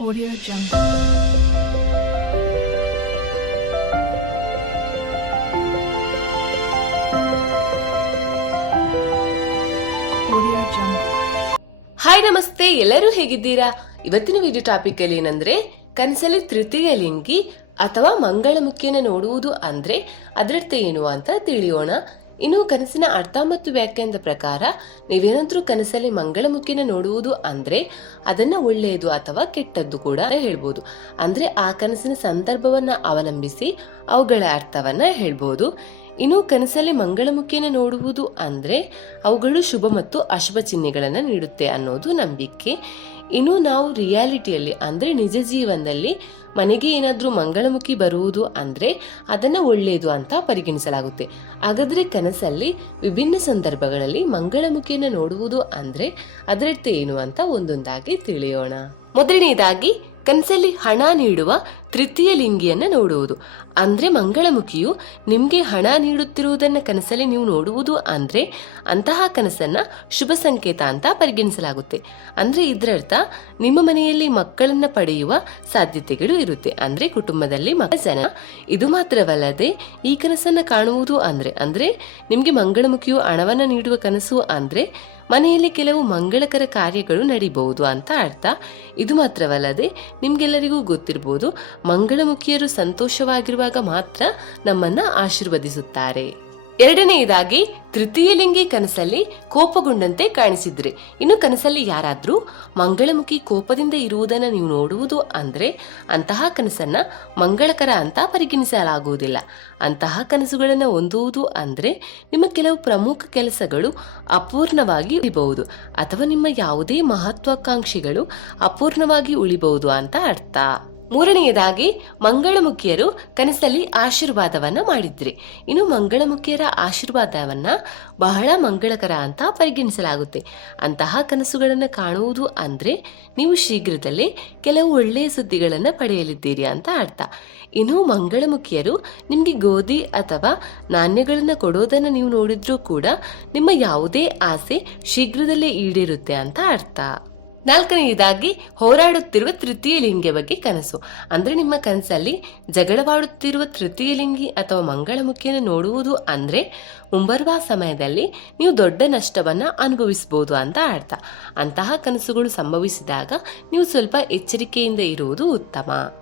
Audio Jungle. Hi ನಮಸ್ತೆ. ಎಲ್ಲರೂ ಹೇಗಿದ್ದೀರಾ? ಇವತ್ತಿನ ವಿಡಿಯೋ ಟಾಪಿಕ್ ಅಲ್ಲಿ ಏನಂದ್ರೆ, ಕನಸಲ್ಲಿ ತೃತೀಯ ಲಿಂಗಿ ಅಥವಾ ಮಂಗಳಮುಖಿಯನ್ನು ನೋಡುವುದು ಅಂದ್ರೆ ಅದರರ್ಥ ಏನು ಅಂತ ತಿಳಿಯೋಣ. ಇನ್ನು ಕನಸಿನ ಅರ್ಥ ಮತ್ತು ವ್ಯಾಖ್ಯಾನದ ಪ್ರಕಾರ, ನೀವೇನಾದ್ರೂ ಕನಸಲ್ಲಿ ಮಂಗಳಮುಖಿನ ನೋಡುವುದು ಅಂದ್ರೆ ಅದನ್ನ ಒಳ್ಳೆಯದು ಅಥವಾ ಕೆಟ್ಟದ್ದು ಕೂಡ ಹೇಳ್ಬೋದು. ಅಂದ್ರೆ ಆ ಕನಸಿನ ಸಂದರ್ಭವನ್ನ ಅವಲಂಬಿಸಿ ಅವುಗಳ ಅರ್ಥವನ್ನ ಹೇಳ್ಬೋದು. ಇನ್ನು ಕನಸಲ್ಲಿ ಮಂಗಳಮುಖಿಯನ್ನ ನೋಡುವುದು ಅಂದ್ರೆ ಅವುಗಳು ಶುಭ ಮತ್ತು ಅಶುಭ ಚಿಹ್ನೆಗಳನ್ನು ನೀಡುತ್ತೆ ಅನ್ನೋದು ನಂಬಿಕೆ. ಇನ್ನು ನಾವು ರಿಯಾಲಿಟಿಯಲ್ಲಿ, ಅಂದ್ರೆ ನಿಜ ಜೀವನದಲ್ಲಿ ಮನೆಗೆ ಏನಾದರೂ ಮಂಗಳಮುಖಿ ಬರುವುದು ಅಂದ್ರೆ ಅದನ್ನ ಒಳ್ಳೆಯದು ಅಂತ ಪರಿಗಣಿಸಲಾಗುತ್ತೆ. ಹಾಗಾದ್ರೆ ಕನಸಲ್ಲಿ ವಿಭಿನ್ನ ಸಂದರ್ಭಗಳಲ್ಲಿ ಮಂಗಳಮುಖಿಯನ್ನು ನೋಡುವುದು ಅಂದ್ರೆ ಅದರರ್ಥ ಏನು ಅಂತ ಒಂದೊಂದಾಗಿ ತಿಳಿಯೋಣ. ಮೊದಲನೆಯದಾಗಿ ಕನಸಲ್ಲಿ ಹಣ ನೀಡುವ ತೃತೀಯ ಲಿಂಗಿಯನ್ನ ನೋಡುವುದು. ಅಂದ್ರೆ ಮಂಗಳಮುಖಿಯು ನಿಮ್ಗೆ ಹಣ ನೀಡುತ್ತಿರುವುದನ್ನ ಕನಸಲ್ಲಿ ನೀವು ನೋಡುವುದು ಅಂದ್ರೆ ಅಂತಹ ಕನಸನ್ನ ಶುಭ ಸಂಕೇತ ಅಂತ ಪರಿಗಣಿಸಲಾಗುತ್ತೆ. ಅಂದ್ರೆ ಇದರರ್ಥ ನಿಮ್ಮ ಮನೆಯಲ್ಲಿ ಮಕ್ಕಳನ್ನ ಪಡೆಯುವ ಸಾಧ್ಯತೆಗಳು ಇರುತ್ತೆ. ಅಂದ್ರೆ ಕುಟುಂಬದಲ್ಲಿ ಮಕ್ಕಳ ಜನ ಇದು ಮಾತ್ರವಲ್ಲದೆ ಈ ಕನಸನ್ನ ಕಾಣುವುದು ಅಂದ್ರೆ ಅಂದ್ರೆ ನಿಮ್ಗೆ ಮಂಗಳಮುಖಿಯು ಹಣವನ್ನ ನೀಡುವ ಕನಸು ಅಂದ್ರೆ ಮನೆಯಲ್ಲಿ ಕೆಲವು ಮಂಗಳಕರ ಕಾರ್ಯಗಳು ನಡೀಬಹುದು ಅಂತ ಅರ್ಥ. ಇದು ಮಾತ್ರವಲ್ಲದೆ, ನಿಮ್ಗೆಲ್ಲರಿಗೂ ಗೊತ್ತಿರಬಹುದು ಮಂಗಳಮುಖಿಯರು ಸಂತೋಷವಾಗಿರುವಾಗ ಮಾತ್ರ ನಮ್ಮನ್ನ ಆಶೀರ್ವದಿಸುತ್ತಾರೆ. ಎರಡನೆಯದಾಗಿ ತೃತೀಯ ಲಿಂಗಿ ಕನಸಲ್ಲಿ ಕೋಪಗೊಂಡಂತೆ ಕಾಣಿಸಿದ್ರೆ. ಇನ್ನು ಕನಸಲ್ಲಿ ಯಾರಾದ್ರೂ ಮಂಗಳಮುಖಿ ಕೋಪದಿಂದ ಇರುವುದನ್ನು ನೀವು ನೋಡುವುದು ಅಂದ್ರೆ ಅಂತಹ ಕನಸನ್ನ ಮಂಗಳಕರ ಅಂತ ಪರಿಗಣಿಸಲಾಗುವುದಿಲ್ಲ. ಅಂತಹ ಕನಸುಗಳನ್ನು ಹೊಂದುವುದು ಅಂದ್ರೆ ನಿಮ್ಮ ಕೆಲವು ಪ್ರಮುಖ ಕೆಲಸಗಳು ಅಪೂರ್ಣವಾಗಿ ಉಳಿಬಹುದು ಅಥವಾ ನಿಮ್ಮ ಯಾವುದೇ ಮಹತ್ವಾಕಾಂಕ್ಷಿಗಳು ಅಪೂರ್ಣವಾಗಿ ಉಳಿಬಹುದು ಅಂತ ಅರ್ಥ. ಮೂರನೆಯದಾಗಿ ಮಂಗಳಮುಖಿಯರು ಕನಸಲ್ಲಿ ಆಶೀರ್ವಾದವನ್ನ ಮಾಡಿದ್ರಿ. ಇನ್ನು ಮಂಗಳಮುಖಿಯರ ಆಶೀರ್ವಾದವನ್ನ ಬಹಳ ಮಂಗಳಕರ ಅಂತ ಪರಿಗಣಿಸಲಾಗುತ್ತೆ. ಅಂತಹ ಕನಸುಗಳನ್ನು ಕಾಣುವುದು ಅಂದ್ರೆ ನೀವು ಶೀಘ್ರದಲ್ಲೇ ಕೆಲವು ಒಳ್ಳೆಯ ಸುದ್ದಿಗಳನ್ನು ಪಡೆಯಲಿದ್ದೀರಿ ಅಂತ ಅರ್ಥ. ಇನ್ನು ಮಂಗಳಮುಖಿಯರು ನಿಮಗೆ ಗೋಧಿ ಅಥವಾ ನಾಣ್ಯಗಳನ್ನು ಕೊಡೋದನ್ನು ನೀವು ನೋಡಿದ್ರೂ ಕೂಡ ನಿಮ್ಮ ಯಾವುದೇ ಆಸೆ ಶೀಘ್ರದಲ್ಲೇ ಈಡೇರುತ್ತೆ ಅಂತ ಅರ್ಥ. ನಾಲ್ಕನೆಯದಾಗಿ ಹೋರಾಡುತ್ತಿರುವ ತೃತೀಯ ಲಿಂಗಿಯ ಬಗ್ಗೆ ಕನಸು. ಅಂದ್ರೆ ನಿಮ್ಮ ಕನಸಲ್ಲಿ ಜಗಳವಾಡುತ್ತಿರುವ ತೃತೀಯ ಲಿಂಗಿ ಅಥವಾ ಮಂಗಳಮುಖಿಯನ್ನು ನೋಡುವುದು ಅಂದ್ರೆ ಮುಂಬರುವ ಸಮಯದಲ್ಲಿ ನೀವು ದೊಡ್ಡ ನಷ್ಟವನ್ನ ಅನುಭವಿಸಬಹುದು ಅಂತ ಅರ್ಥ. ಅಂತಹ ಕನಸುಗಳು ಸಂಭವಿಸಿದಾಗ ನೀವು ಸ್ವಲ್ಪ ಎಚ್ಚರಿಕೆಯಿಂದ ಇರುವುದು ಉತ್ತಮ.